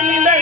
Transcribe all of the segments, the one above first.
Yeah.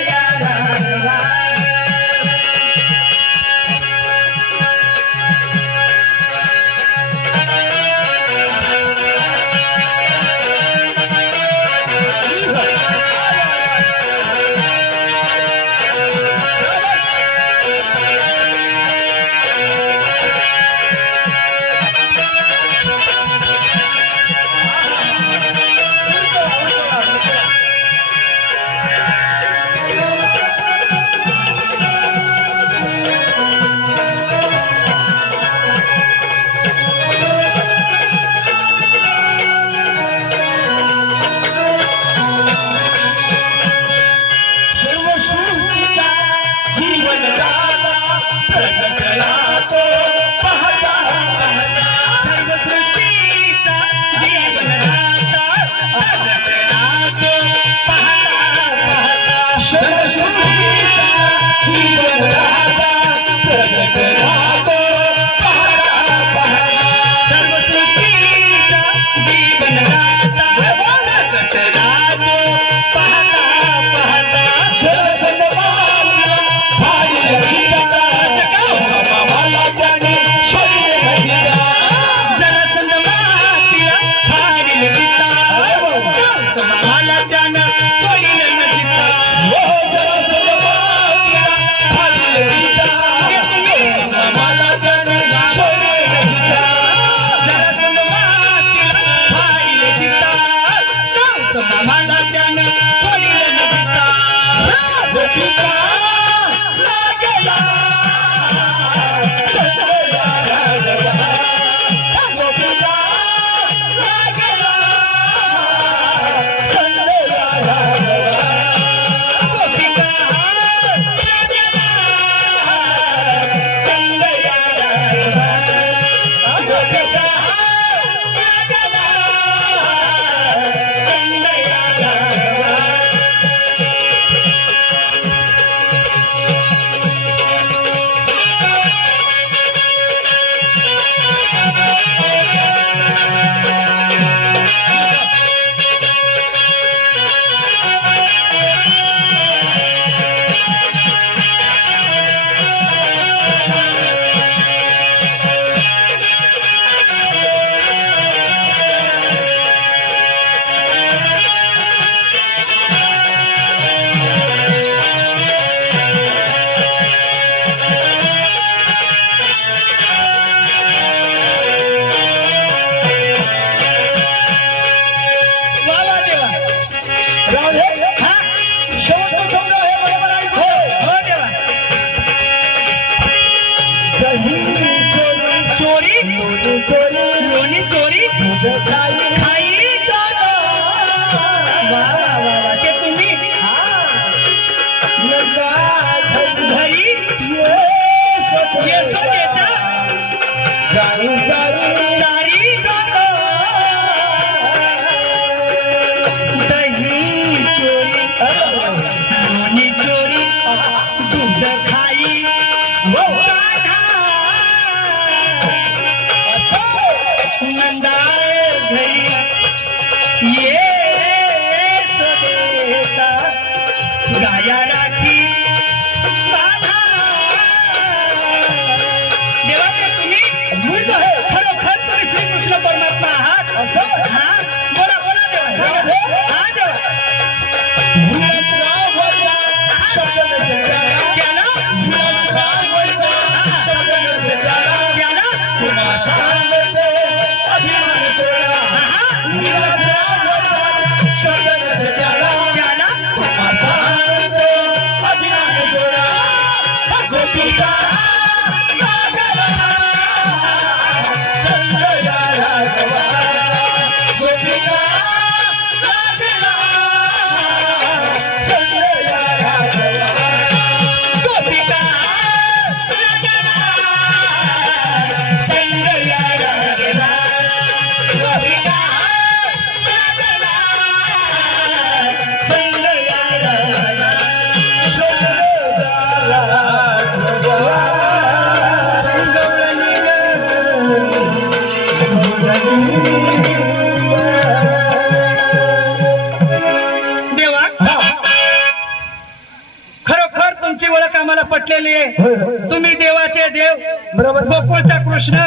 म्हटलेली आहे तुम्ही देवाचे देव गोकुळचा कृष्ण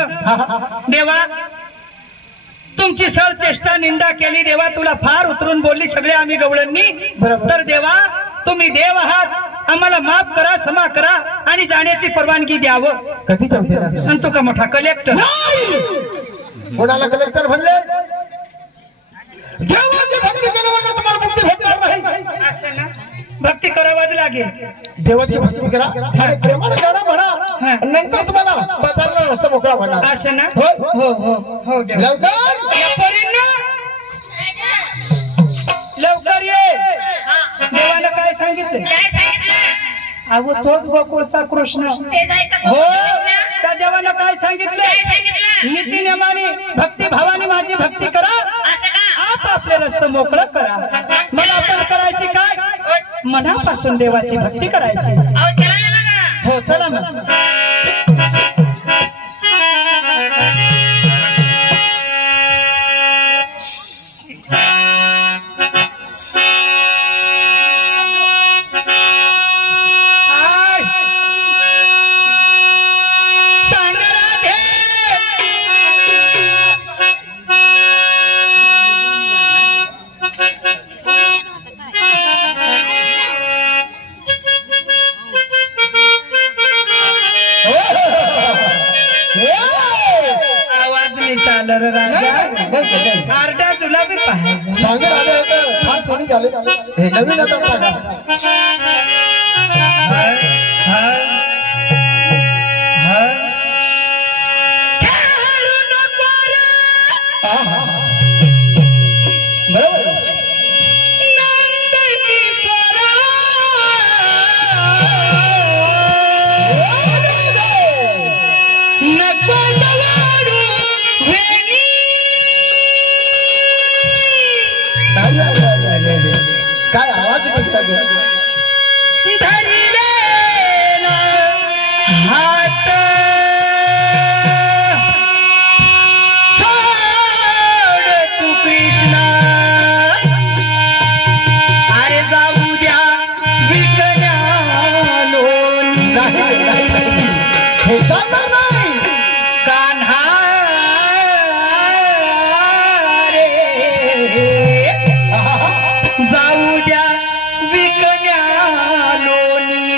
देवा तुमची सर चेष्टा निंदा केली देवा तुला फार उतरून बोलली सगळे आम्ही गवळणी तर देवा तुम्ही देव आहात आम्हाला माफ करा क्षमा करा आणि जाण्याची परवानगी द्यावं कधी जाऊ आणि तो का मोठा कलेक्टर कोणाला कलेक्टर म्हणले देवाची भक्ती केल्यावर तुम्हाला मुक्ती भेटणार नाही असं ना भक्ती करावाच लागेल देवाची भक्ती करा प्रेमाने गाणं म्हणा नंतर तुम्हाला बाजारला रस्ता मोकळा होणार असं ना हो हो हो हो देवा. लवकर या पोरींनो, लवकर ये देवानं काय सांगितलं अहो तोच गोकुळचा कृष्ण हो त्या देवानं काय सांगितलं नीती नियमाने भक्ती भावाने माझी भक्ती करा आप आपले रस्ते मोकळं करा मला आपण करायची काय मनापासून देवाची भक्ती करायची हो चला मग आरडा तुला बी पाहायचं सांगेल आले फार सोनी झाले हे नवीन आता बघा बरोबर काय आवाज निघता हात सोड तू कृष्णा अरे जाऊ द्या विकल्या लोणी हे सांगणार नाही कान्हा रे जाऊ द्या विकल्या लोणी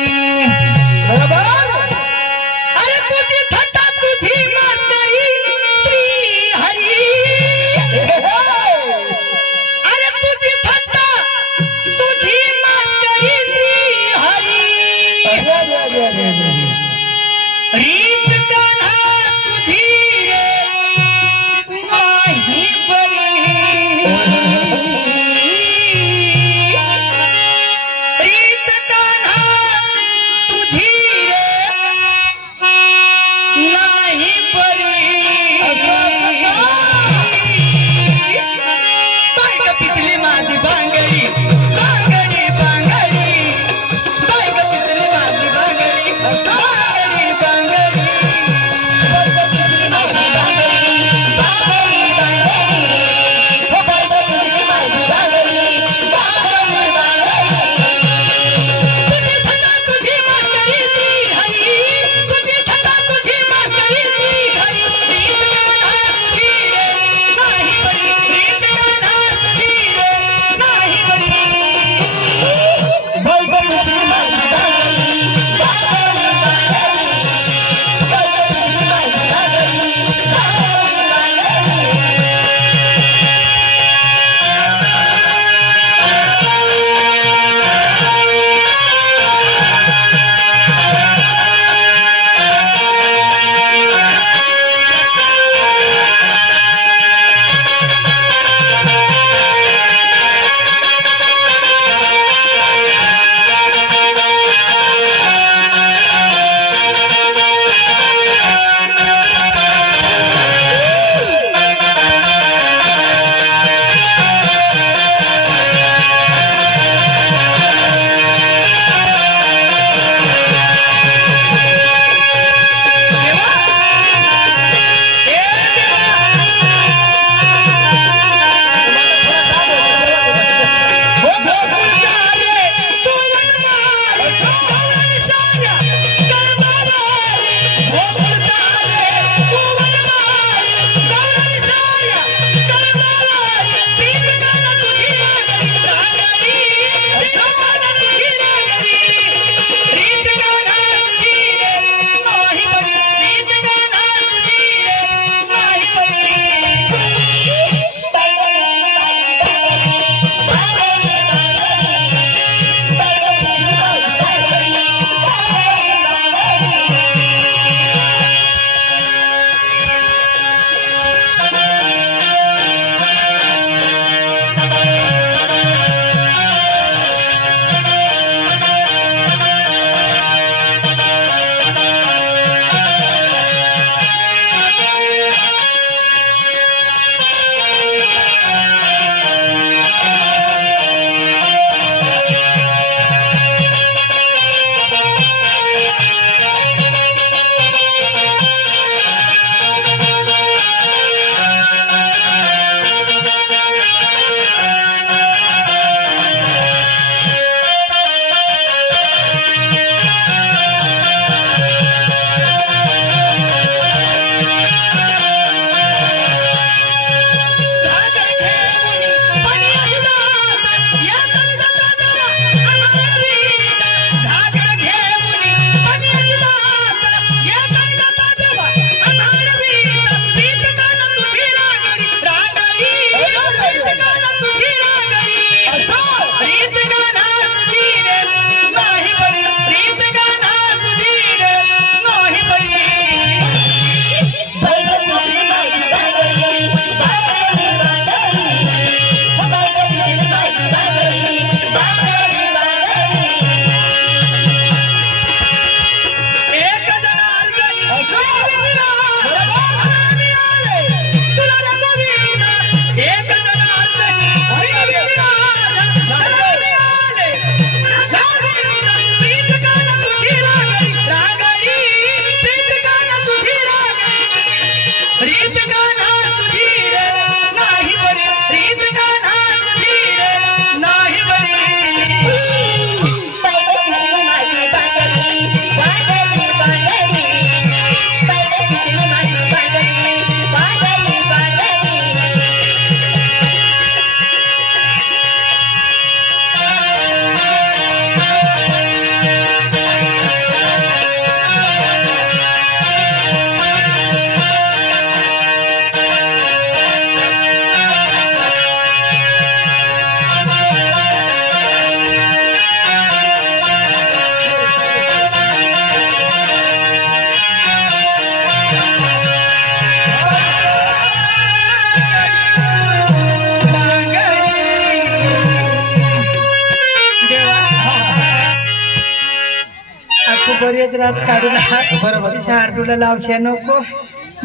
बरेच रात काढून बरोबर. हार्डूला लावशे नको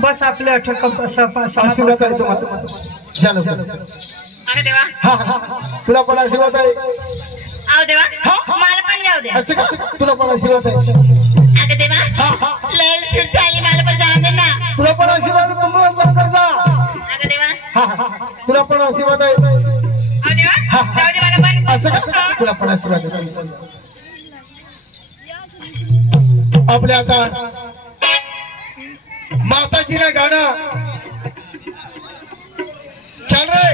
बस आपलं ठक आशीर्वाद आहे तुम्हाला चलो अगं देवा हा हा तुला पण आशीर्वाद आहे आव देवा मला पण जाऊ दे असं का तुला पण आशीर्वाद आहे अगं देवा हा हा लय सुट झाली मला पण जाऊ दे ना तुला पण आशीर्वाद तुम्हाला बरोबर जा अगं देवा हा हा तुला पण आशीर्वाद आहे आव देवा जाऊ दे मला पण असं का तुला पण आशीर्वाद आहे आपल्या आता माताजीला गाणं चल रे